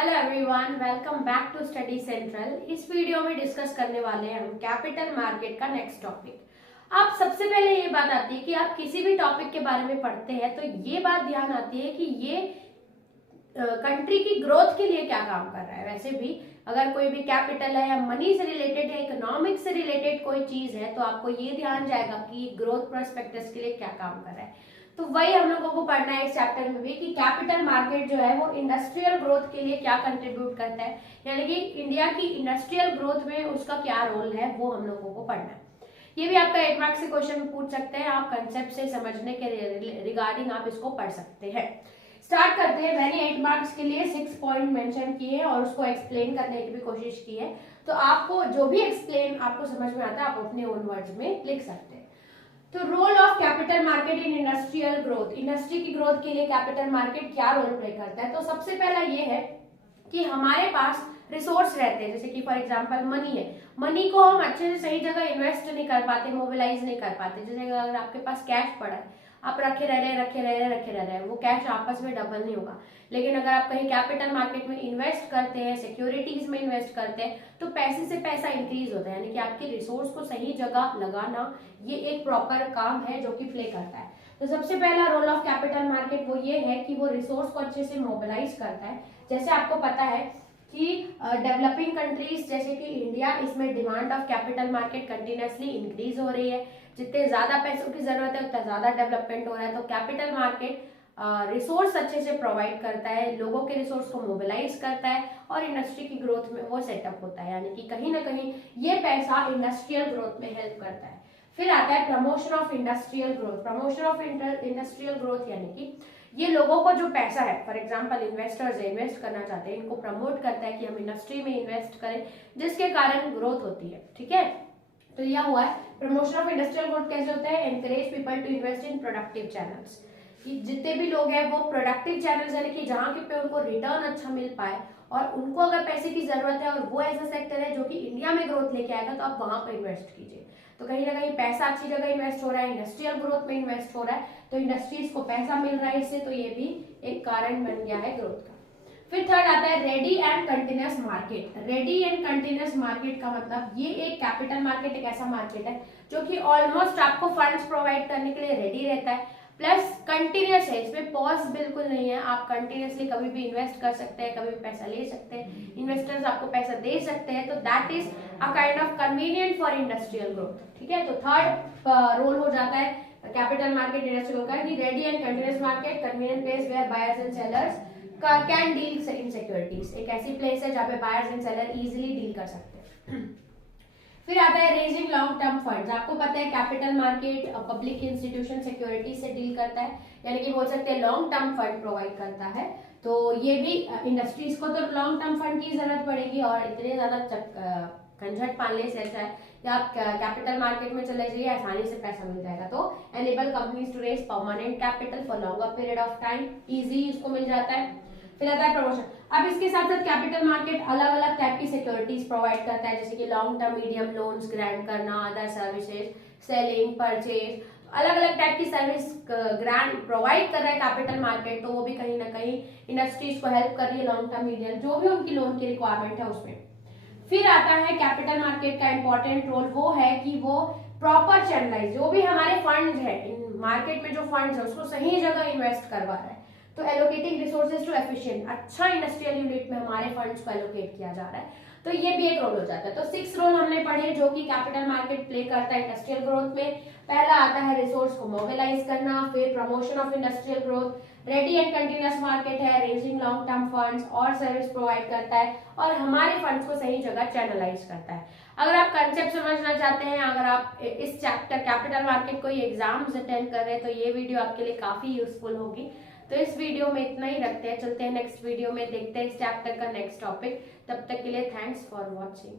Hello everyone, welcome back to Study Central. इस video में discuss करने वाले हैं हम कैपिटल मार्केट का नेक्स्ट टॉपिक। अब सबसे पहले ये बात आती है कि आप किसी भी टॉपिक के बारे में पढ़ते हैं तो ये बात ध्यान आती है कि ये कंट्री की ग्रोथ के लिए क्या काम कर रहा है। वैसे भी अगर कोई भी कैपिटल है या मनी से रिलेटेड है, इकोनॉमिक्स से रिलेटेड कोई चीज है तो आपको ये ध्यान जाएगा कि ग्रोथ प्रोस्पेक्टस के लिए क्या काम कर रहा है। तो वही हम लोगों को पढ़ना है इस चैप्टर में भी कि कैपिटल मार्केट जो है वो इंडस्ट्रियल ग्रोथ के लिए क्या कंट्रीब्यूट करता है, यानी कि इंडिया की इंडस्ट्रियल ग्रोथ में उसका क्या रोल है वो हम लोगों को पढ़ना है। ये भी आपका 8 मार्क्स से क्वेश्चन पूछ सकते हैं, आप कंसेप्ट से समझने के रिगार्डिंग आप इसको पढ़ सकते हैं। स्टार्ट करते हैं। मैंने 8 मार्क्स के लिए 6 पॉइंट मेंशन किए और उसको एक्सप्लेन करने की भी कोशिश की है, तो आपको जो भी एक्सप्लेन आपको समझ में आता है आप अपने ओन वर्ड्स में लिख सकते हैं। तो role of capital market in industrial growth, industry की ग्रोथ के लिए कैपिटल मार्केट क्या रोल प्ले करता है। तो सबसे पहला ये है कि हमारे पास रिसोर्स रहते हैं, जैसे कि फॉर एग्जांपल मनी है। मनी को हम अच्छे से सही जगह इन्वेस्ट नहीं कर पाते, मोबिलाइज नहीं कर पाते। जैसे अगर आपके पास कैश पड़ा है, आप रखे रह रहे हैं, वो कैश आपस में डबल नहीं होगा। लेकिन अगर आप कहीं कैपिटल मार्केट में इन्वेस्ट करते हैं, सिक्योरिटीज में इन्वेस्ट करते हैं, तो पैसे से पैसा इंक्रीज होता है, यानी कि आपके रिसोर्स को सही जगह लगाना ये एक प्रॉपर काम है जो कि प्ले करता है। तो सबसे पहला रोल ऑफ कैपिटल मार्केट वो ये है कि वो रिसोर्स को अच्छे से मोबिलाइज करता है। जैसे आपको पता है कि डेवलपिंग कंट्रीज जैसे कि इंडिया, इसमें demand of capital market continuously increase हो रही है। जितने ज्यादा पैसों की जरूरत है उतना ज्यादा डेवलपमेंट हो रहा है। तो कैपिटल मार्केट रिसोर्स अच्छे से प्रोवाइड करता है, लोगों के रिसोर्स को मोबिलाइज करता है और इंडस्ट्री की ग्रोथ में वो सेटअप होता है, यानी कि कहीं ना कहीं ये पैसा इंडस्ट्रियल ग्रोथ में हेल्प करता है। फिर आता है promotion of industrial growth. Promotion of industrial growth यानी कि ये लोगों को जो पैसा है, फॉर एग्जांपल इन्वेस्टर्स इन्वेस्ट करना चाहते हैं, इनको प्रमोट करता है कि हम इंडस्ट्री में इन्वेस्ट करें जिसके कारण ग्रोथ होती है। ठीक है, तो यह हुआ है प्रमोशन ऑफ इंडस्ट्रियल ग्रोथ। कैसे होता है? Encourage people to invest in productive channels, कि जितने भी लोग हैं वो प्रोडक्टिव चैनल्स यानी कि जहां के पे उनको रिटर्न अच्छा मिल पाए और उनको अगर पैसे की जरूरत है और वो ऐसा सेक्टर है जो कि इंडिया में ग्रोथ लेके आएगा तो आप वहां पर इन्वेस्ट कीजिए। तो कहीं ना कहीं पैसा अच्छी जगह इन्वेस्ट हो रहा है, इंडस्ट्रियल ग्रोथ में इन्वेस्ट हो रहा है, तो इंडस्ट्रीज को पैसा मिल रहा है इससे, तो ये भी एक कारण बन गया है ग्रोथ का। फिर थर्ड आता है ready and continuous market. Ready and continuous market का मतलब ये एक कैपिटल मार्केट एक ऐसा मार्केट है जो कि ऑलमोस्ट आपको फंड्स प्रोवाइड करने के लिए रेडी रहता है, प्लस कंटिन्यूस है, इसमें पॉज बिल्कुल नहीं है। आप कंटिन्यूसली कभी भी इन्वेस्ट कर सकते हैं, कभी भी पैसा ले सकते हैं, इन्वेस्टर्स आपको पैसा दे सकते हैं। तो that is a kind of convenient for industrial growth. ठीक है, तो थर्ड रोल हो जाता है कैपिटल मार्केट इंडस्ट्रियल का कि ready and continuous market, convenient place where buyers and sellers can deal in securities. एक ऐसी प्लेस है जहाँ पे buyers and seller easily deal कर सकते हैं। फिर आता है रेजिंग लॉन्ग टर्म फंड्स। आपको पता है capital market public institution security से डील करता है, यानी कि बोल सकते हैं लॉन्ग टर्म फंड प्रोवाइड करता है। तो ये भी इंडस्ट्रीज को तो लॉन्ग टर्म फंड की जरूरत पड़ेगी और इतने ज्यादा झंझट पालने से अच्छा है कि आप कैपिटल मार्केट में चले जाइए, आसानी से पैसा मिल जाएगा। तो enable companies to raise permanent capital for longer period of time, easy उसको मिल जाता है। फिर आता है प्रमोशन। अब इसके साथ साथ कैपिटल मार्केट अलग अलग टाइप की सिक्योरिटीज प्रोवाइड करता है, जैसे कि long term medium loans grant करना, अदर सर्विसेज, सेलिंग, परचेज, अलग अलग टाइप की सर्विस ग्रांट प्रोवाइड कर रहा है कैपिटल मार्केट। तो वो भी कहीं ना कहीं इंडस्ट्रीज को हेल्प कर रही है, लॉन्ग टर्म मीडियम जो भी उनकी लोन की रिक्वायरमेंट है उसमें। फिर आता है कैपिटल मार्केट का इंपॉर्टेंट रोल, वो है कि वो प्रॉपर चैनलाइज, जो भी हमारे फंड है मार्केट में, जो फंड है उसको सही जगह इन्वेस्ट करवा रहा है। तो एलोकेटिंग रिसोर्सेज टू एफिशिएंट, अच्छा इंडस्ट्रियल यूनिट में हमारे फंड्स को एलोकेट किया जा रहा है, तो ये भी एक रोल हो जाता है। तो 6 रोल हमने पढ़े जो कि कैपिटल मार्केट प्ले करता है इंडस्ट्रियल ग्रोथ में। पहला आता है रिसोर्स को मोबिलाइज करना, फिर promotion of industrial growth, ready and continuous market है, रेजिंग लॉन्ग टर्म फंड्स और सर्विस प्रोवाइड करता है और हमारे फंड्स को सही जगह चैनलाइज करता है। अगर आप कंसेप्ट समझना चाहते हैं, अगर आप इस चैप्टर कैपिटल मार्केट कोई एग्जाम्स अटेंड कर रहे हैं तो ये वीडियो आपके लिए काफी यूजफुल होगी। तो इस वीडियो में इतना ही रखते हैं, चलते हैं नेक्स्ट वीडियो में, देखते हैं इस चैप्टर का नेक्स्ट टॉपिक। तब तक के लिए थैंक्स फॉर वॉचिंग।